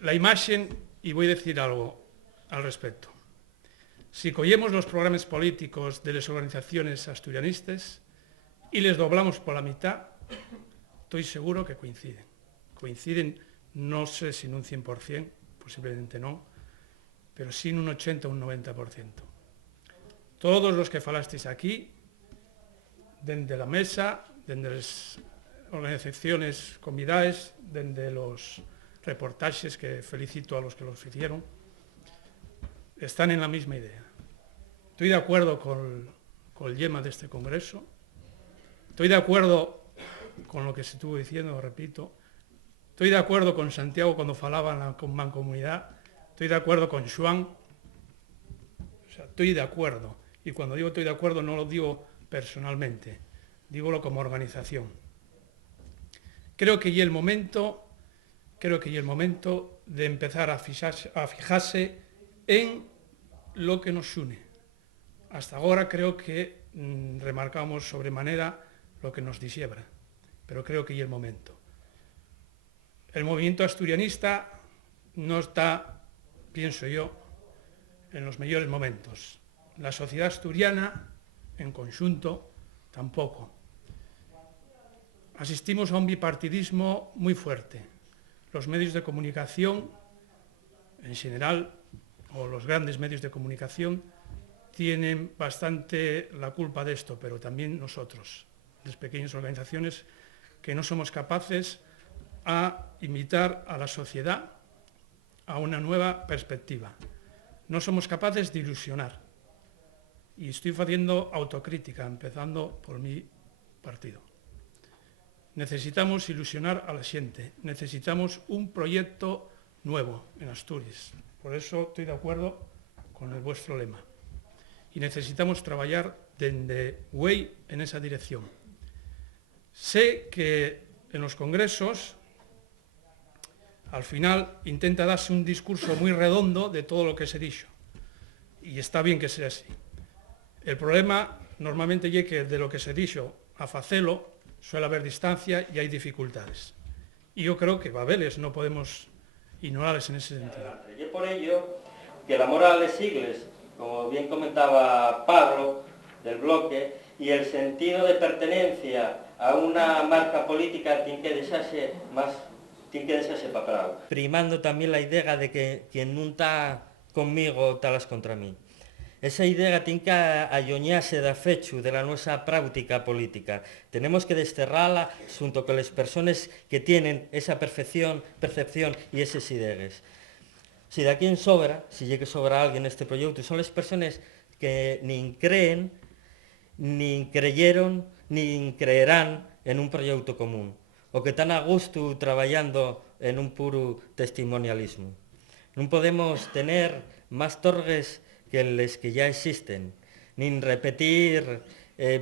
la imagen, y voy a decir algo al respecto. Si cogemos los programas políticos de las organizaciones asturianistas y les doblamos por la mitad, estoy seguro que coinciden. Coinciden, no sé si en un 100%, posiblemente no, pero sí en un 80 o un 90%. Todos los que falasteis aquí, desde la mesa, desde las organizaciones convidadas, desde los reportajes, que felicito a los que los hicieron, están en la misma idea. Estoy de acuerdo con el lema de este congreso, estoy de acuerdo con lo que se estuvo diciendo, repito, estoy de acuerdo con Santiago cuando falaba en la mancomunidad, estoy de acuerdo con Joan, o sea, estoy de acuerdo, y cuando digo estoy de acuerdo no lo digo personalmente, dígolo como organización. Creo que ya el momento de empezar a fijarse en lo que nos une. Hasta ahora creo que remarcamos sobremanera lo que nos disiebra, pero creo que ya el momento. El movimiento asturianista no está, pienso yo, en los mejores momentos. La sociedad asturiana, en conjunto, tampoco. Asistimos a un bipartidismo muy fuerte. Los medios de comunicación, en general, o los grandes medios de comunicación, tienen bastante la culpa de esto, pero también nosotros, las pequeñas organizaciones, que no somos capaces a invitar a la sociedad a una nueva perspectiva. No somos capaces de ilusionar. Y estoy haciendo autocrítica, empezando por mi partido. Necesitamos ilusionar a la gente, necesitamos un proyecto nuevo en Asturias. Por eso estoy de acuerdo con el vuestro lema. Y necesitamos trabajar desde Güey en esa dirección. Sé que en los congresos, al final, intenta darse un discurso muy redondo de todo lo que se ha dicho. Y está bien que sea así. El problema normalmente es que de lo que se ha dicho a facelo suele haber distancia y hay dificultades. Y yo creo que Babeles no podemos ignorarles en ese sentido. Y por ello que la moral de sigles, como bien comentaba Pablo, del bloque, y el sentido de pertenencia a una marca política tiene que dejarse papelado. Primando también la idea de que quien no está conmigo talas contra mí. Esa idea tiene que alloñarse de fecho de la nuestra práctica política. Tenemos que desterrarla junto con las personas que tienen esa percepción y esas ideas. Si de aquí en sobra, si llega que sobra alguien en este proyecto, son las personas que ni creen, ni creyeron, ni creerán en un proyecto común, o que están a gusto trabajando en un puro testimonialismo. No podemos tener más torres que les que ya existen, ni repetir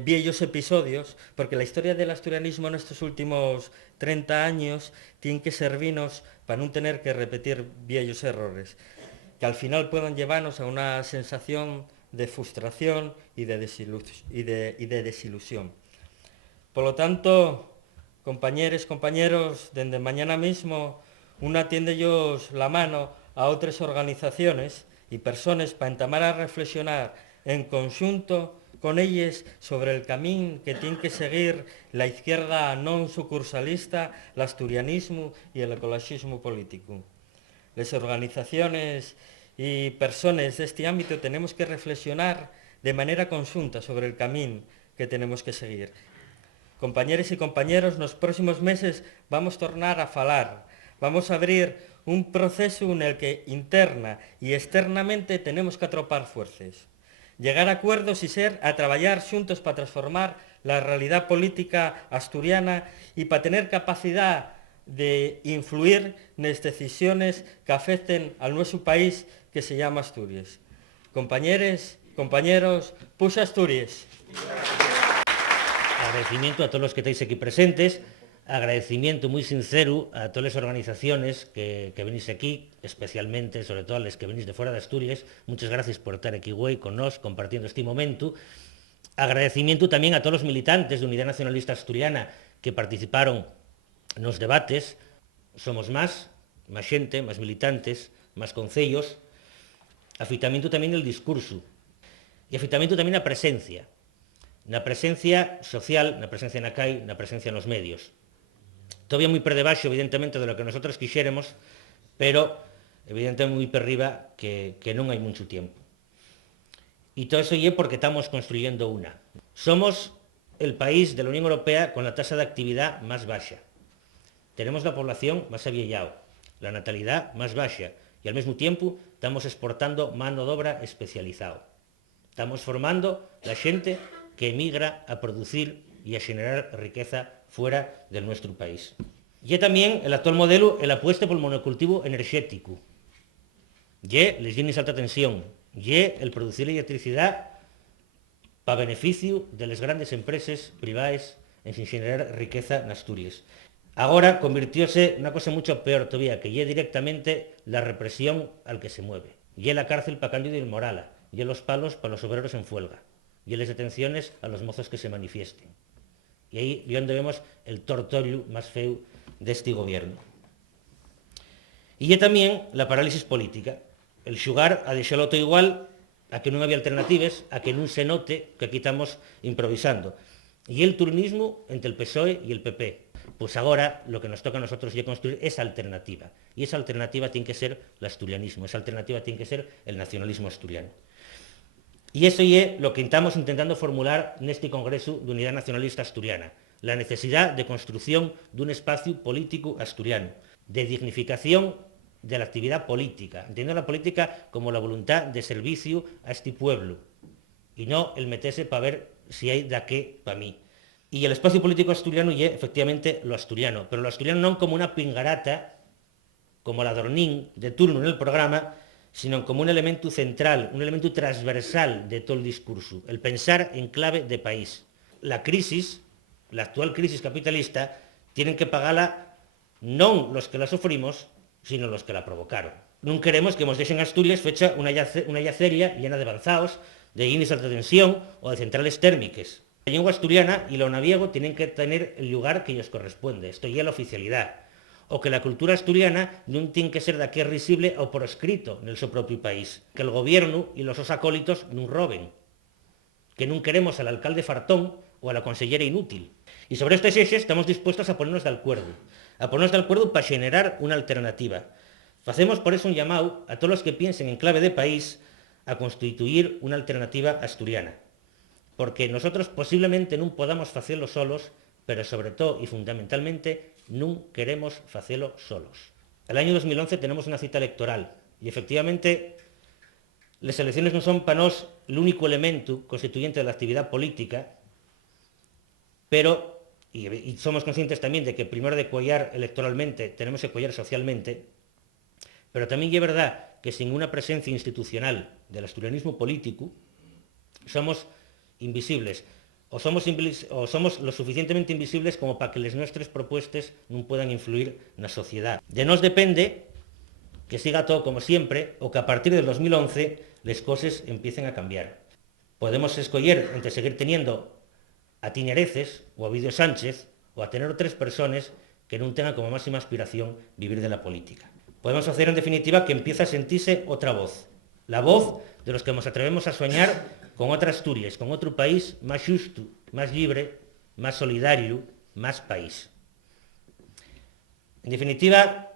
viejos episodios, porque la historia del asturianismo en estos últimos 30 años tiene que servirnos para no tener que repetir viejos errores, que al final puedan llevarnos a una sensación de frustración y de desilusión. Por lo tanto, compañeros, desde mañana mismo, una tiende ellos la mano a otras organizaciones y personas para entamar a reflexionar en conjunto con ellas sobre el camino que tiene que seguir la izquierda non sucursalista, el asturianismo y el ecologismo político. Las organizaciones y personas de este ámbito tenemos que reflexionar de manera conjunta sobre el camino que tenemos que seguir. Compañeros y compañeros, en los próximos meses vamos a tornar a falar, vamos a abrir un proceso en el que interna y externamente tenemos que atropar fuerzas, llegar a acuerdos y ser a trabajar juntos para transformar la realidad política asturiana y para tener capacidad de influir en las decisiones que afecten a nuestro país que se llama Asturias. Compañeros, puxa Asturias. Agradecimiento a todos los que estáis aquí presentes, agradecimiento muy sincero a todas las organizaciones que venís aquí, especialmente, sobre todo a las que venís de fuera de Asturias. Muchas gracias por estar aquí hoy con nos, compartiendo este momento. Agradecimiento también a todos los militantes de Unidad Nacionalista Asturiana que participaron en los debates. Somos más, máis xente, máis militantes, máis concellos, afeitamento tamén el discurso, e afeitamento tamén a presencia, na presencia social, na presencia na CAI, na presencia nos medios. Todavía moi per debaixo, evidentemente, de lo que nosotros quixéramos, pero evidentemente moi per riba que non hai mucho tiempo. Y todo eso é porque estamos construyendo una. Somos el país de la Unión Europea con la tasa de actividad más baja. Tenemos la población más aviellado, la natalidad más baja y al mismo tiempo estamos exportando mano de obra especializada. Estamos formando la gente que emigra a producir y a generar riqueza fuera de nuestro país. Y también el actual modelo, el apuesta por el monocultivo energético, y les líneas de alta tensión, y el producir electricidad para beneficio de las grandes empresas privadas en sin generar riqueza en Asturias. Ahora convirtióse en una cosa mucho peor todavía, que es directamente la represión al que se mueve. Y la cárcel para Cándido y Morala, y los palos para los obreros en huelga, y las detenciones a los mozos que se manifiesten. Y ahí es donde vemos el tortorio más feo de este gobierno. Y también la parálisis política, el xugar a deixalo todo igual, a que non había alternativas, a que non se note que aquí estamos improvisando. Y el turnismo entre el PSOE y el PP. Pues agora lo que nos toca a nosotros é construir esa alternativa. Y esa alternativa tiene que ser el asturianismo, esa alternativa tiene que ser el nacionalismo asturiano. Y eso é lo que estamos intentando formular neste Congreso de Unidad Nacionalista Asturiana. La necesidad de construcción dun espacio político asturiano, de dignificación de la actividad política, entendiendo la política como la voluntad de servicio a este pueblo, y no el meterse para ver si hay de qué para mí. Y el espacio político asturiano es efectivamente lo asturiano, pero lo asturiano no como una pingarata, como la Dornín de turno en el programa, sino como un elemento central, un elemento transversal de todo el discurso, el pensar en clave de país. La crisis, la actual crisis capitalista, tienen que pagarla non los que la sufrimos, sino los que la provocaron. Non queremos que nos deixen Asturias fecha una yaceria llena de avanzados, de líneas de alta tensión o de centrales térmicas. La lengua asturiana y lo naviego tienen que tener el lugar que ellos corresponde. Esto ya es la oficialidad. O que la cultura asturiana non tiene que ser de aquí risible o por escrito en el su propio país. Que el gobierno y los acólitos non roben. Que non queremos al alcalde fartón o a la consellera inútil. Y sobre estos ejes estamos dispuestos a ponernos de acuerdo. Para generar una alternativa. Hacemos por eso un llamado a todos los que piensen en clave de país a constituir una alternativa asturiana. Porque nosotros posiblemente non podamos facelo solos, pero sobre todo y fundamentalmente non queremos facelo solos. El año 2011 tenemos una cita electoral y efectivamente las elecciones non son para nos el único elemento constituyente de la actividad política, pero y somos conscientes también de que primero de collar electoralmente tenemos que collar socialmente, pero también es verdad que sin una presencia institucional del asturianismo político somos invisibles, o somos lo suficientemente invisibles como para que las nuestras propuestas no puedan influir en la sociedad. De nos depende que siga todo como siempre o que a partir del 2011 las cosas empiecen a cambiar. Podemos escoger entre seguir teniendo a Tiñereces o a Vídeo Sánchez o a tener otras personas que non tengan como máxima aspiración vivir de la política. Podemos hacer en definitiva que empiece a sentirse otra voz, la voz de los que nos atrevemos a soñar con otra Asturias, con otro país más justo, más libre, más solidario, más país. En definitiva,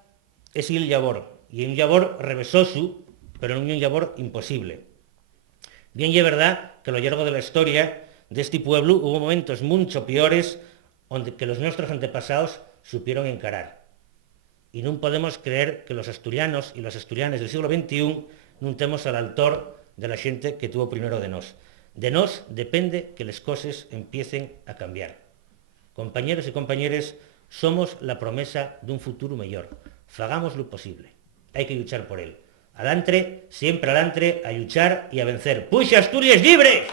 es el labor, y un labor revesoso, pero non un labor imposible. Bien es verdad que a lo largo de la historia de este pueblo hubo momentos mucho peores que los nuestros antepasados supieron encarar. Y no podemos creer que los asturianos y las asturianas del siglo XXI non temos al altor de la gente que tuvo primero de nos. De nos depende que las cosas empiecen a cambiar. Compañeros y compañeras, somos la promesa de un futuro mejor. Fagamos lo posible. Hay que luchar por él. Alantre, siempre alantre, a luchar y a vencer. ¡Puxa Asturias libre!